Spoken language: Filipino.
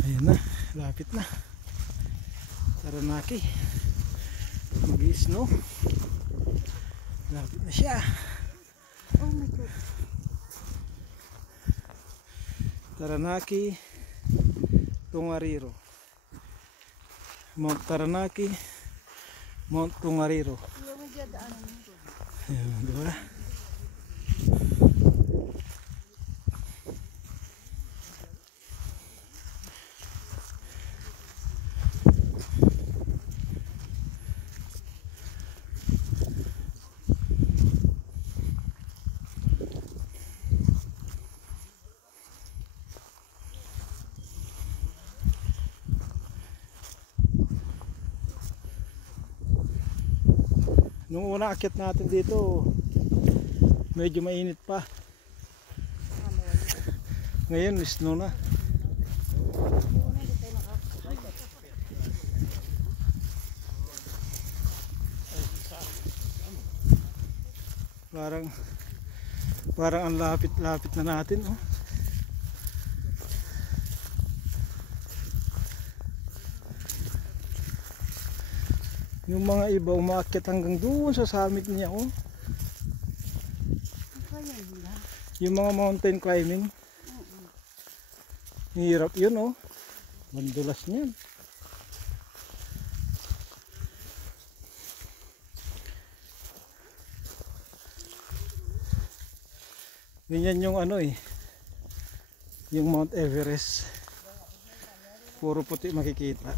Ayun na, lapit na. Taranaki. Mag-i-snow. Lapit na siya. Oh my God. Taranaki, Tongariro. Mount Taranaki, Mount Tongariro. Ayun, diba? Nung una akyat natin dito, medyo mainit pa. Ngayon, snow na. Parang ang lapit-lapit na natin, oh. Yung mga iba umaakyat hanggang doon sa summit niya, oh. Yung mga mountain climbing. Hirap yun, oh. Mandulas niyan. Ganyan yung ano eh. Yung Mount Everest. Puro puti makikita.